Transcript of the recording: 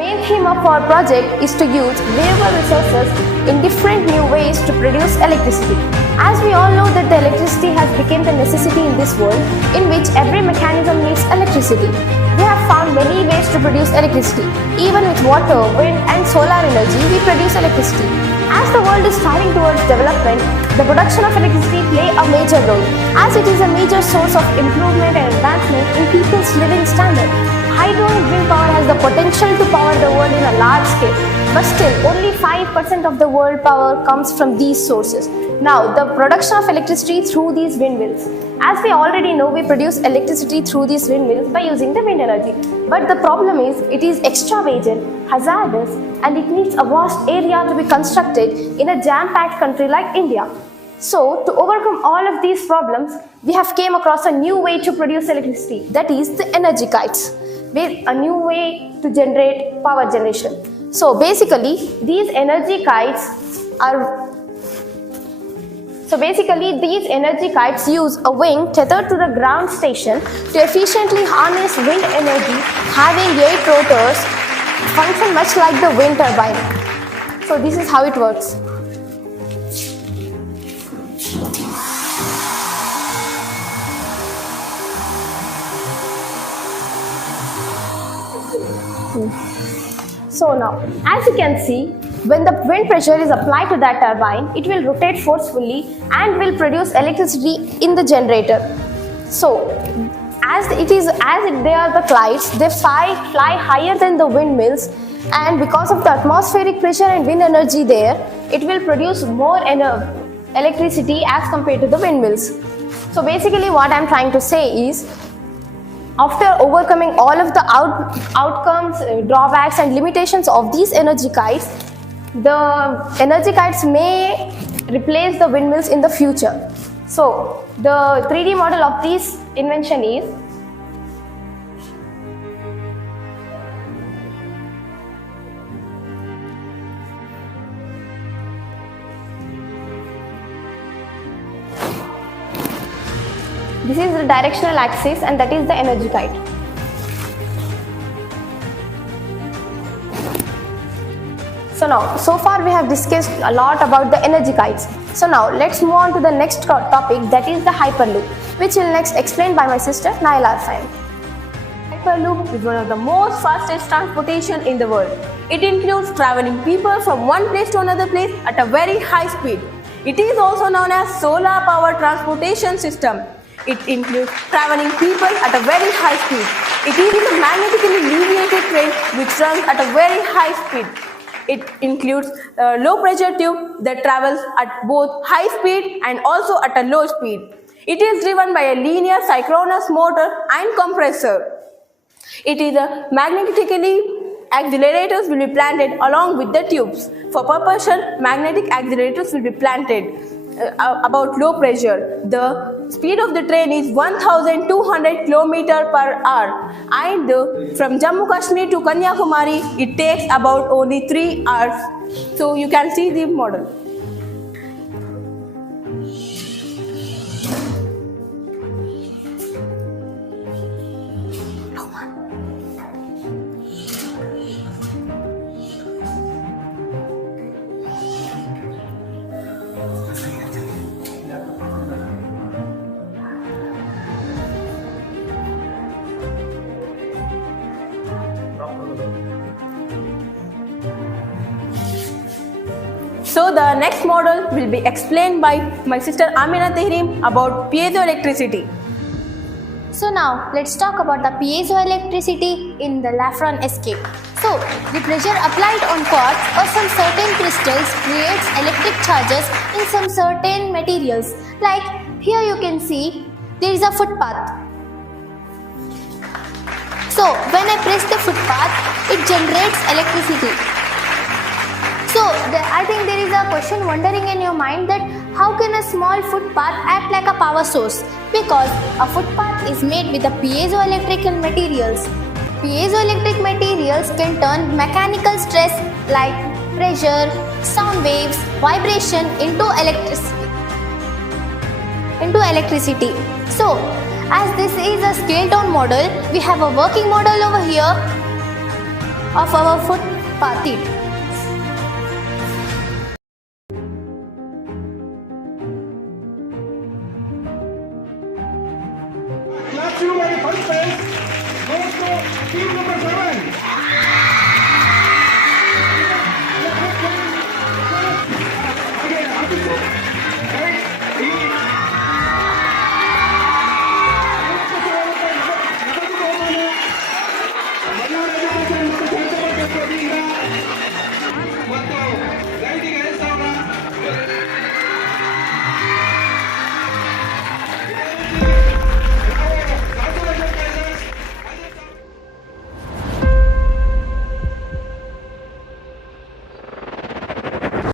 Main theme of our project is to use renewable resources in different new ways to produce electricity. As we all know that the electricity has become the necessity in this world in which every mechanism needs electricity. We have found many ways to produce electricity. Even with water, wind and solar energy, we produce electricity. As the world is striving towards development, the production of electricity play a major role as it is a major source of improvement and advancement in people's living standard. Hydro and wind power has the potential to power the world in a large scale, but still only 5% of the world power comes from these sources. Now, the production of electricity through these windmills. As we already know, we produce electricity through these windmills by using the wind energy. But the problem is, it is extravagant, hazardous, and it needs a vast area to be constructed in a jam-packed country like India. So, to overcome all of these problems, we have came across a new way to produce electricity, that is the energy kites. A new way to generate power generation. So basically these energy kites use a wing tethered to the ground station to efficiently harness wind energy, having 8 rotors, function much like the wind turbine. So this is how it works. So now, as you can see, when the wind pressure is applied to that turbine, it will rotate forcefully and will produce electricity in the generator. So, they are the kites, they fly higher than the windmills, and because of the atmospheric pressure and wind energy there, it will produce more electricity as compared to the windmills. So basically what I am trying to say is, after overcoming all of the outcomes, drawbacks and limitations of these energy kites, the energy kites may replace the windmills in the future. So the 3D model of this invention is this is the directional axis and that is the energy kite. So far we have discussed a lot about the energy kites. So now let's move on to the next topic, that is the Hyperloop, which will next explained by my sister Nayeela Arfain. Hyperloop is one of the most fastest transportation in the world. It includes traveling people from one place to another place at a very high speed. It is also known as solar power transportation system. It includes traveling people at a very high speed. It is a magnetically deviated train which runs at a very high speed. It includes a low pressure tube that travels at both high speed and also at a low speed. It is driven by a linear synchronous motor and compressor. It is a magnetically accelerators will be planted along with the tubes. For propulsion, magnetic accelerators will be planted about low pressure. The speed of the train is 1200 km per hour, and from Jammu Kashmir to Kanyakumari it takes about only 3 hours. So you can see the model. So the next model will be explained by my sister Amina Tehreem about piezoelectricity. So now let's talk about the piezoelectricity in the Lafran SK. So the pressure applied on quartz or some certain crystals creates electric charges in some certain materials. Like here you can see there is a footpath. So when I press the footpath, it generates electricity. So I think there is a question wondering in your mind that how can a small footpath act like a power source? Because a footpath is made with the piezoelectrical materials. Piezoelectric materials can turn mechanical stress like pressure, sound waves, vibration into electricity. So as this is a scaled down model, we have a working model over here. of our footpath. Class 2 by the first place goes to team number 7.